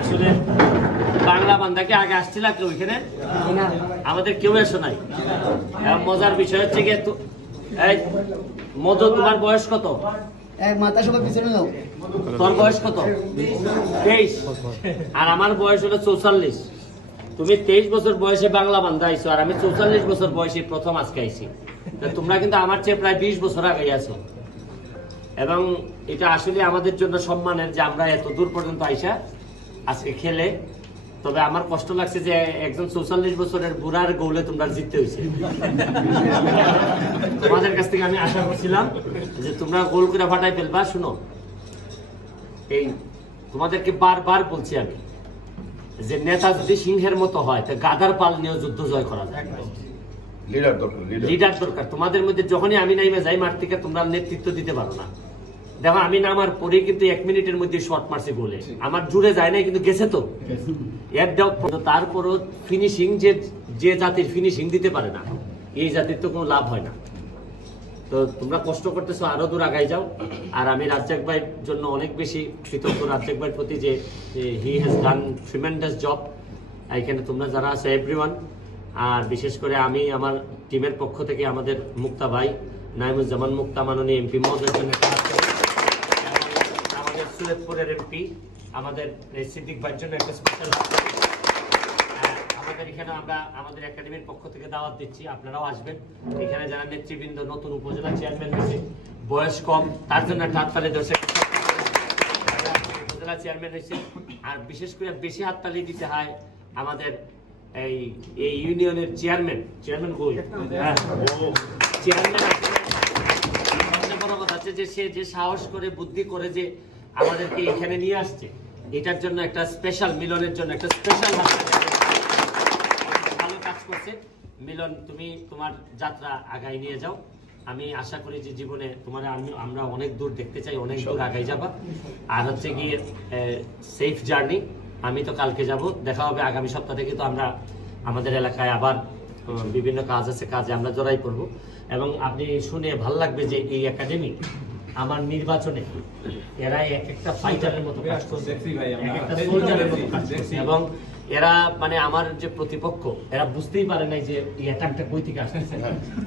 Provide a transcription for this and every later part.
আসলে বাংলা বান্ধাকে আগে আসছিল কেউ এখানে? আমাদের কেউ এসো নাই। মজার বিষয় হচ্ছে গিয়ে মধু, তোমার বয়স কত? মাথা সবাই পিছনে যাও। তোর বয়স কত? 23। আর আমার বয়স হলো 44। তুমি 23 বছর বয়সে বাংলা বান্ধা আইছো, আর আমি 44 বছর বয়সে প্রথম আজকে আইছি। তোমরা কিন্তু আমার চেয়ে প্রায় 20 বছর আগে আছো, এবং এটা আসলে আমাদের জন্য সম্মানের যে আমরা এত দূর পর্যন্ত আইসা আজকে খেলে। তবে আমার কষ্ট লাগছে যে একজন 44 বছরের বুড়ার গোলে তোমরা জিততে হয়েছে। তোমাদের কাছ থেকে আমি আশা করছিলাম যে তোমরা গোল করে ফাটাই ফেলবা। শুনো, এই তোমাদেরকে বারবার বলছি আমি যে নেতা যদি সিংহের মতো হয় তা গাধার পাল নিয়েও যুদ্ধ জয় করা যায়। লিডার দরকার তোমাদের মধ্যে। যখনই আমি নাইমে যাই মাঠ থেকে, তোমরা নেতৃত্ব দিতে পারো না। দেখো, আমি নামার পরে কিন্তু 1 মিনিটের মধ্যে শর্ট মারছি গোলে, আমার জুড়ে যায় নাই কিন্তু গেছে তো। তারপরও ফিনিশিং, যে জাতির ফিনিশিং দিতে পারে না, এই জাতির তো কোনো লাভ হয় না। তো তোমরা কষ্ট করতেছো, আরো দূর আগাই যাও। আর আমি রাজ্জাক ভাইয়ের জন্য অনেক বেশি কৃতজ্ঞ, রাজ্জাক ভাইয়ের প্রতি, যে he has done tremendous job. এখানে তোমরা যারা আছে এভরিওয়ান, আর বিশেষ করে আমি আমার টিমের পক্ষ থেকে আমাদের মুক্তা ভাই নাইমুজ্জামান মুক্তা মাননীয় এমপি মহোদয়ের জন্য, আমাদের সুরেদপুরের এমপি আমাদের সিদ্দিক ভাইয়ের জন্য একটা স্পেশাল। আমাদের এখানে আমরা আমাদের একাডেমির পক্ষ থেকে দাওয়াত দিচ্ছি, আপনারাও আসবেন। এখানে যারা নেতৃবৃন্দ, নতুন উপজেলা চেয়ারম্যান হয়েছে, বয়স কম, তার জন্য একটা হাততালি দর্শক। উপজেলা চেয়ারম্যান হয়েছে, আর বিশেষ করে বেশি হাততালি দিতে হয় আমাদের এই ইউনিয়নের চেয়ারম্যান গোল। চেয়ারম্যান বড় কথা আছে যে সে যে সাহস করে, বুদ্ধি করে যে আমাদেরকে এখানে নিয়ে আসছে, এটার জন্য একটা স্পেশাল, মিলনের জন্য একটা স্পেশাল ভালো কাজ করছে। মিলন, তুমি তোমার যাত্রা আগাই নিয়ে যাও। আমি আশা করি যে জীবনে তোমার আমরা অনেক দূর দেখতে চাই, অনেক দূর আগাই যাবা। আর হচ্ছে গিয়ে সেফ জার্নি। আমি তো কালকে যাব, দেখা হবে আগামী সপ্তাহ থেকে। তো আমরা আমাদের এলাকায় আবার বিভিন্ন কাজ আছে, কাজে আমরা জড়াই পড়বো। এবং আপনি শুনে ভাল লাগবে যে এই একাডেমি আমার নির্বাচনে এরা এক একটা ফাইটারের মতো কাজ করছে, এক একটা সোলজারের মতো কাজ করছে। এবং এরা মানে আমার যে প্রতিপক্ষ, এরা বুঝতেই পারে নাই যে এই অ্যাটাকটা কই থেকে আসছে।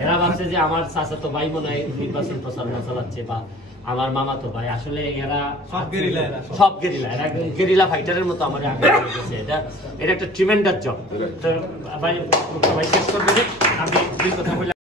এরা ভাবছে যে আমার চাচাতো ভাই মনে হয় নির্বাচন প্রচারণা চালাচ্ছে, বা আমার মামা তো ভাই। আসলে এরা সব গেরিলা, এরা গেরিলা ফাইটারের মতো আমার আগে গেছে। এটা একটা ট্রিমেন্ডাস জব। তো ভাই শেষ করবে, আমি দুই কথা বলে